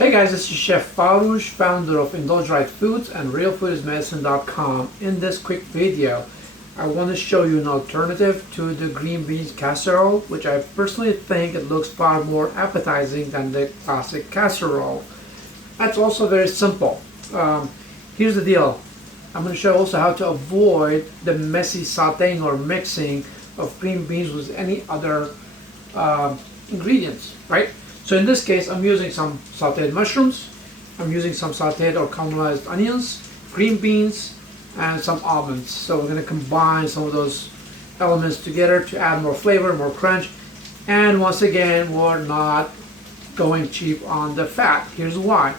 Hey guys, this is Chef Farouche, founder of Indulge Right Foods and RealFoodIsMedicine.com. In this quick video, I want to show you an alternative to the green beans casserole, which I personally think it looks far more appetizing than the classic casserole. That's also very simple. Here's the deal. I'm going to show also how to avoid the messy sauteing or mixing of green beans with any other ingredients, right? So in this case, I'm using some sauteed mushrooms, I'm using some sauteed or caramelized onions, green beans, and some almonds. So we're going to combine some of those elements together to add more flavor, more crunch. And once again, we're not going cheap on the fat. Here's why.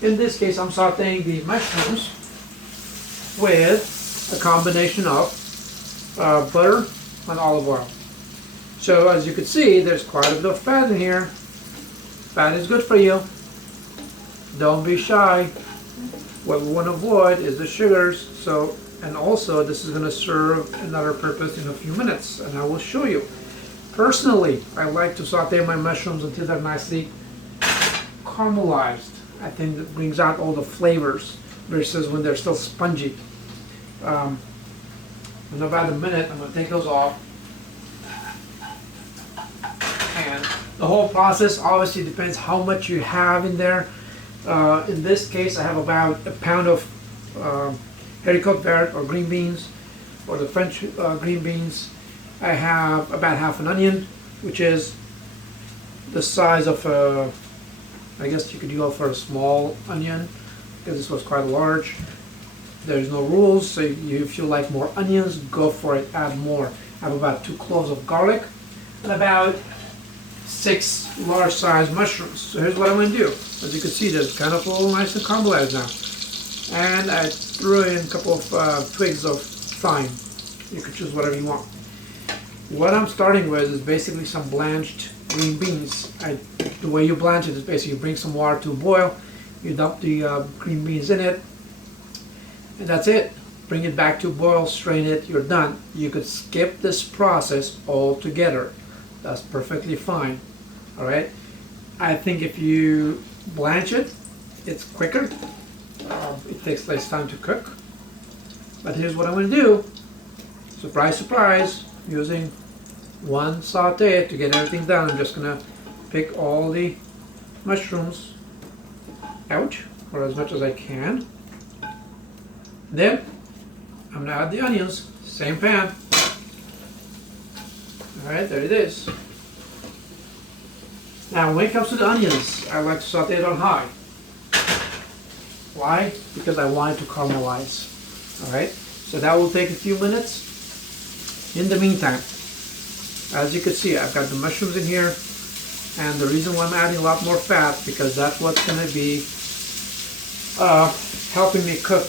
In this case, I'm sauteing the mushrooms with a combination of butter and olive oil. So as you can see, there's quite a bit of fat in here. Fat is good for you. Don't be shy. What we want to avoid is the sugars. So, and also this is going to serve another purpose in a few minutes, and I will show you. Personally, I like to saute my mushrooms until they're nicely caramelized. I think that brings out all the flavors versus when they're still spongy. In about a minute, I'm going to take those off. And the whole process obviously depends how much you have in there. In this case, I have about a pound of haricot vert or green beans, or the French green beans. I have about half an onion, which is the size of a, I guess you could go for a small onion, because this was quite large. There's no rules, so if you like more onions, go for it, add more. I have about 2 cloves of garlic and about 6 large sized mushrooms. So here's what I'm going to do. As you can see, there's kind of a little nice and caramelized now. And I threw in a couple of twigs of thyme. You can choose whatever you want. What I'm starting with is basically some blanched green beans. The way you blanch it is basically you bring some water to a boil, you dump the green beans in it, and that's it. Bring it back to a boil, strain it, you're done. You could skip this process altogether. That's perfectly fine. Alright? I think if you blanch it, it's quicker. It takes less time to cook. But here's what I'm going to do. Surprise, surprise. Using one saute to get everything done. I'm just going to pick all the mushrooms out, or as much as I can. Then I'm going to add the onions. Same pan. Alright, there it is. Now when it comes to the onions, I like to saute it on high. Why? Because I want it to caramelize. Alright, so that will take a few minutes. In the meantime, as you can see, I've got the mushrooms in here, and the reason why I'm adding a lot more fat, because that's what's going to be helping me cook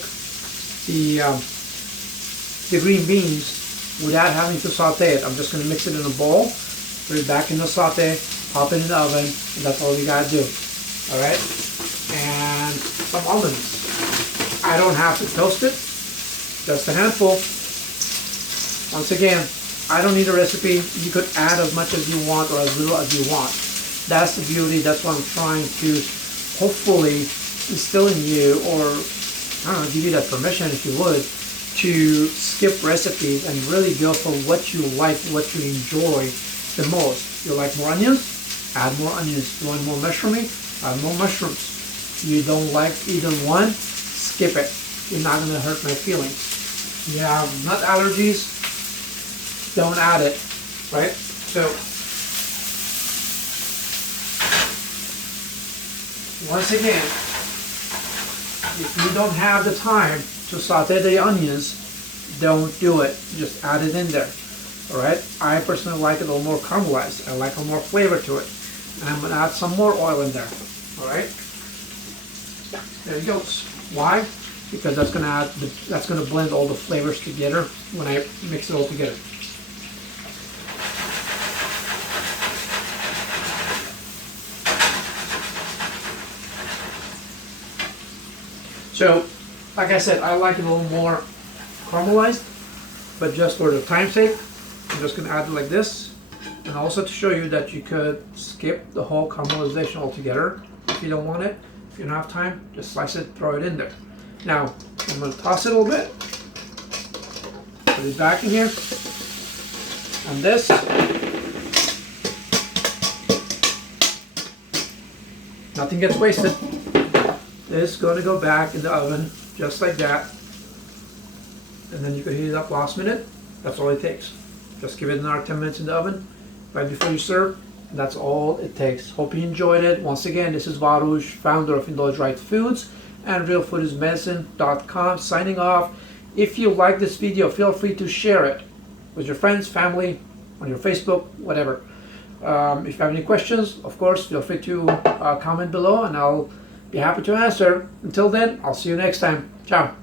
the green beans without having to saute it. I'm just going to mix it in a bowl, put it back in the saute, pop it in the oven, and that's all you got to do. Alright? And some almonds. I don't have to toast it, just a handful. Once again, I don't need a recipe. You could add as much as you want or as little as you want. That's the beauty. That's what I'm trying to hopefully instill in you, or I don't know, give you that permission if you would, to skip recipes and really go for what you like, what you enjoy the most. You like more onions? Add more onions. You want more mushroomy? Add more mushrooms. You don't like either one? Skip it. You're not going to hurt my feelings. You have nut allergies? Don't add it, right? So once again, if you don't have the time to saute the onions, don't do it. Just add it in there. Alright? I personally like it a little more caramelized. I like a little more flavor to it. And I'm going to add some more oil in there. Alright? There it goes. Why? Because that's going to add that's going to blend all the flavors together when I mix it all together. So, like I said, I like it a little more caramelized, but just for the time's sake, I'm just going to add it like this. And also to show you that you could skip the whole caramelization altogether. if you don't want it. If you don't have time, just slice it, throw it in there. Now, I'm going to toss it a little bit. Put it back in here. And this, nothing gets wasted. This is going to go back in the oven just like that. And then you can heat it up last minute. That's all it takes. Just give it another 10 minutes in the oven right before you serve. That's all it takes. Hope you enjoyed it. Once again, this is Varouche, founder of Indulge Right Foods and realfoodismedicine.com, signing off. If you like this video, feel free to share it with your friends, family, on your Facebook, whatever. If you have any questions, of course, feel free to comment below and I'll be happy to answer. Until then, I'll see you next time. Ciao.